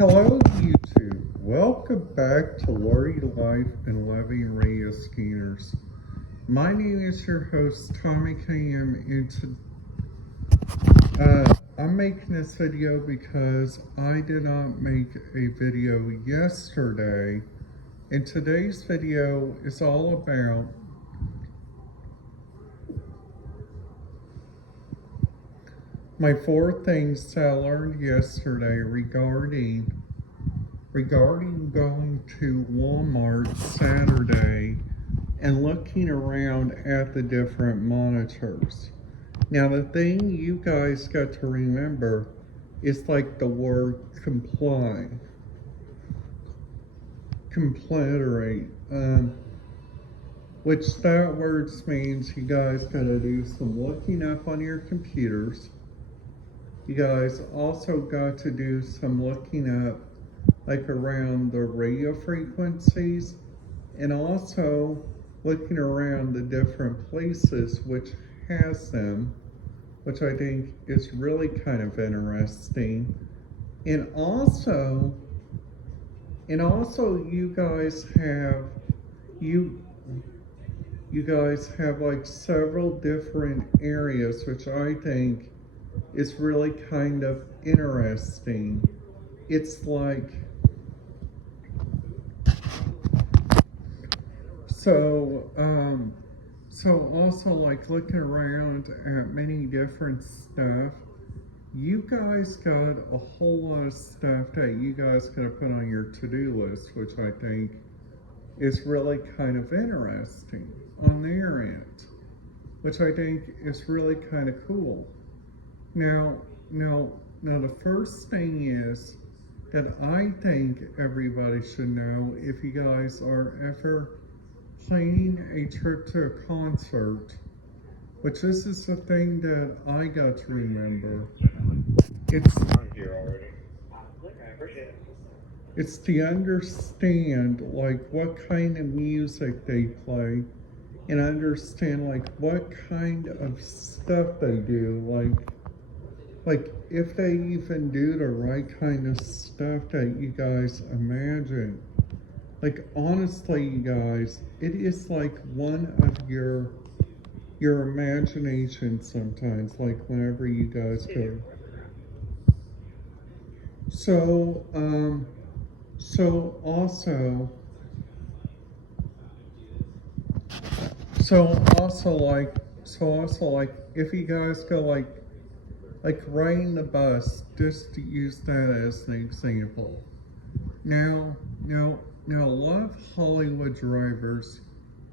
Hello, YouTube. Welcome back to Lori Life and Loving Radio Skeeters. My name is your host, Tommy KM, and I'm making this video because I did not make a video yesterday, and today's video is all about my 4 things that I learned yesterday regarding going to Walmart Saturday and looking around at the different monitors. Now, the thing you guys got to remember is like the word completerate, which that word means you guys got to do some looking up on your computers. You guys also got to do some looking up like around the radio frequencies, and also looking around the different places which has them, which I think is really kind of interesting. And also you guys have like several different areas which I think is really kind of interesting. It's like so also like looking around at many different stuff, you guys got a whole lot of stuff that you guys gotta put on your to-do list, which I think is really kind of interesting on their end, which I think is really kind of cool. Now the first thing is that I think everybody should know, if you guys are ever planning a trip to a concert, which this is the thing that I got to remember. It's to understand like what kind of music they play, and understand like what kind of stuff they do, like if they even do the right kind of stuff that you guys imagine. Like honestly, you guys, it is like one of your imagination sometimes, like whenever you guys go. So also like if you guys go like riding the bus, just to use that as an example. Now, a lot of Hollywood drivers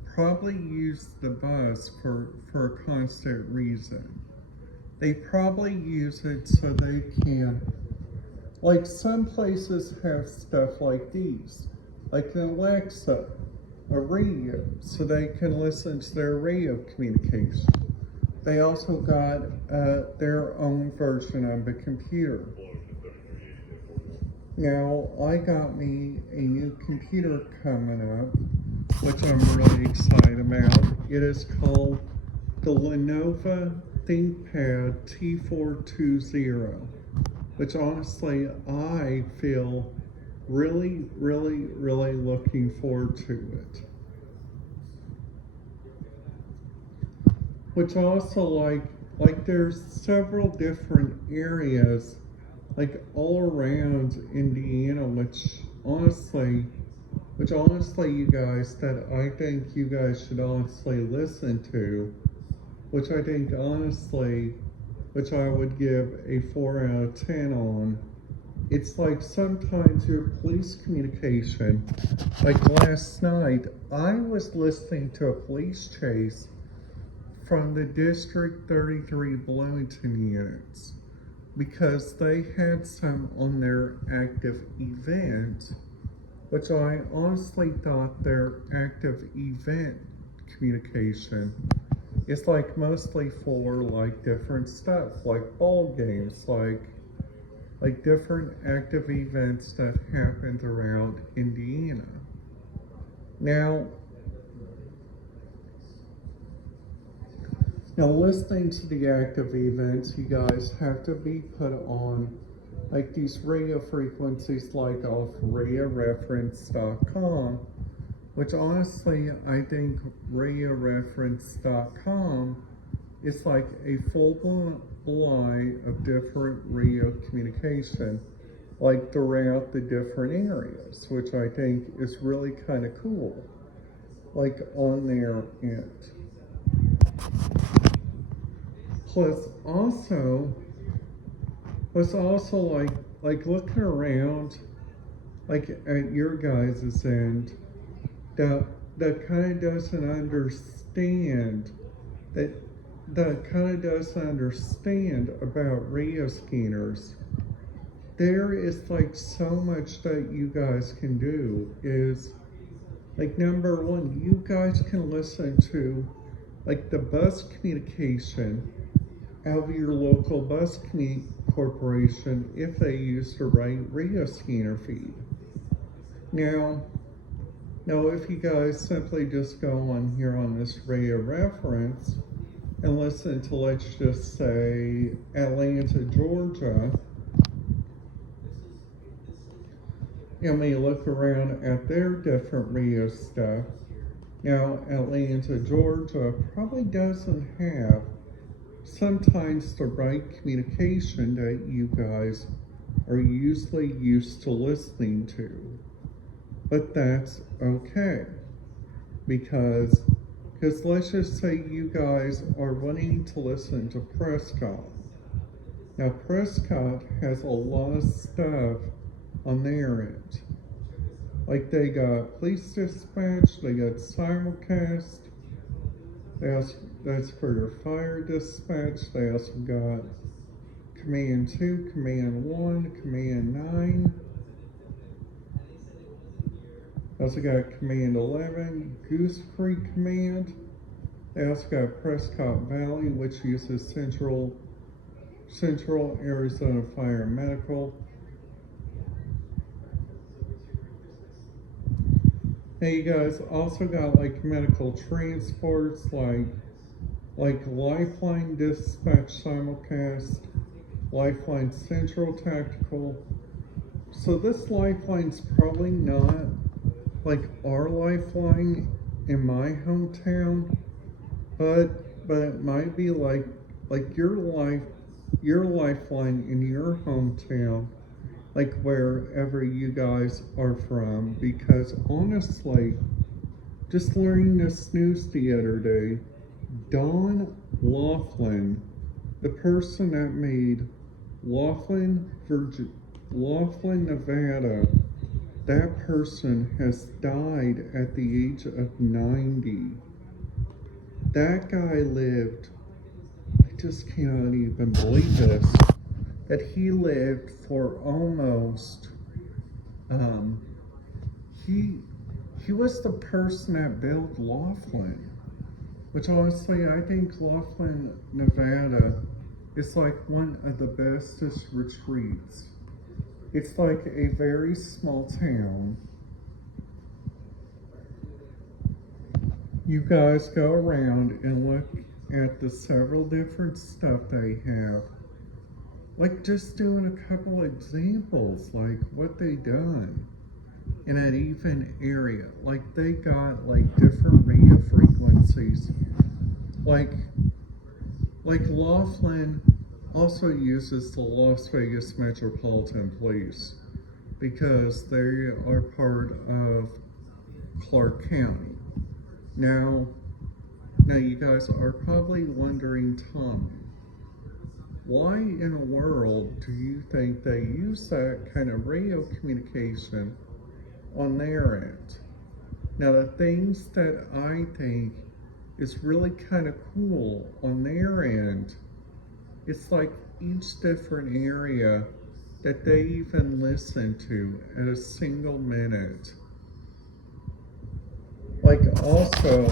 probably use the bus for a constant reason. They probably use it so they can, like some places have stuff like these, like an Alexa, a radio, so they can listen to their radio communication. They also got their own version of a computer. Now, I got me a new computer coming up, which I'm really excited about. It is called the Lenovo ThinkPad T420, which honestly I feel really looking forward to it. Which also like there's several different areas like all around Indiana, which honestly you guys, that I think you guys should honestly listen to, which I think honestly, which I would give a 4 out of 10 on. It's like sometimes your police communication, like last night, I was listening to a police chase from the District 33 Bloomington units, because they had some on their active event, which I honestly thought their active event communication is like mostly for like different stuff, like ball games, like different active events that happen throughout Indiana. Now, listening to the active events, you guys have to be put on like these radio frequencies like off radioreference.com, which honestly I think radioreference.com is like a full line of different radio communication like throughout the different areas, which I think is really kind of cool, like on their end. Plus also like looking around like at your guys' end that kind of doesn't understand about radio scanners. There is like so much that you guys can do. Is like number one, you guys can listen to like the bus communication out of your local bus corporation if they use the right radio scanner feed. Now if you guys simply just go on here on this radio reference and listen to, let's just say, Atlanta, Georgia, and we look around at their different radio stuff. Now, Atlanta, Georgia probably doesn't have sometimes the right communication that you guys are usually used to listening to. But that's okay, because let's just say you guys are wanting to listen to Prescott. Now, Prescott has a lot of stuff on their end. Like they got police dispatch, they got simulcast, that's for their fire dispatch. They also got Command 2, Command 1, Command 9. They also got Command 11, Goose Creek Command. They also got Prescott Valley, which uses Central Arizona Fire and Medical. Now you guys also got like medical transports like Lifeline Dispatch Simulcast, Lifeline Central Tactical. So this Lifeline's probably not like our Lifeline in my hometown, but it might be like your Lifeline in your hometown, like wherever you guys are from. Because honestly, just learning this news the other day, Don Laughlin, the person that made Laughlin, Nevada, that person has died at the age of 90. That guy lived, I just cannot even believe this, that he lived for almost, he was the person that built Laughlin, which honestly, I think Laughlin, Nevada is like one of the bestest retreats. It's like a very small town. You guys go around and look at the several different stuff they have. Like just doing a couple examples, like what they done in an even area. Like they got like different radio frequencies. Like Laughlin also uses the Las Vegas Metropolitan Police because they are part of Clark County. Now you guys are probably wondering, Tommy, why in the world do you think they use that kind of radio communication on their end? Now, the things that I think is really kind of cool on their end, it's like each different area that they even listen to at a single minute. Like also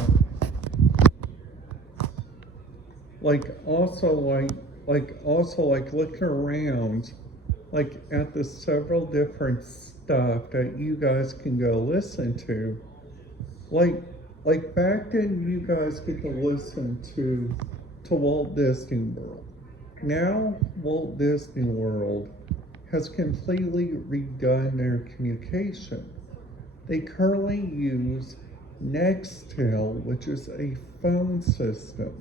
looking around like at the several different stuff that you guys can go listen to. Like back then you guys get to listen to Walt Disney World. Now Walt Disney World has completely redone their communication. They currently use Nextel, which is a phone system.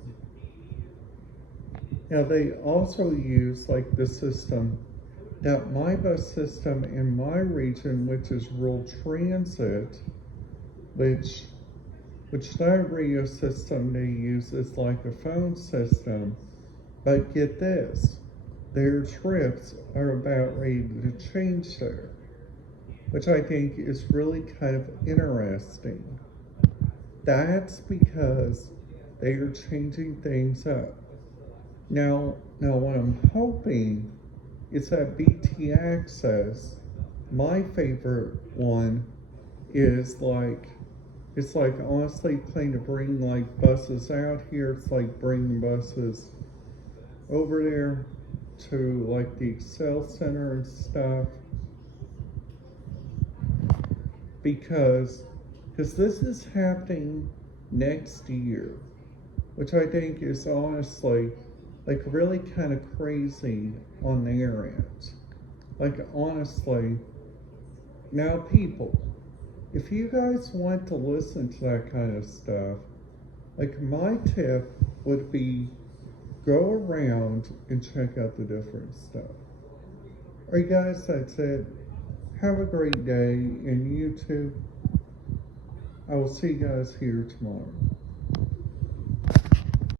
Now they also use like the system that my bus system in my region, which is rural transit, which that radio system they use is like a phone system. But get this, their trips are about ready to change there, which I think is really kind of interesting. That's because they are changing things up. Now what I'm hoping is that BT Access, my favorite one, is like, it's like honestly planning to bring like buses out here. It's like bringing buses over there to like the Excel Center and stuff, because this is happening next year, which I think is honestly like really kind of crazy on their end. Like honestly, now people, if you guys want to listen to that kind of stuff, like my tip would be go around and check out the different stuff. Alright guys, that's it. Have a great day, and YouTube, I will see you guys here tomorrow.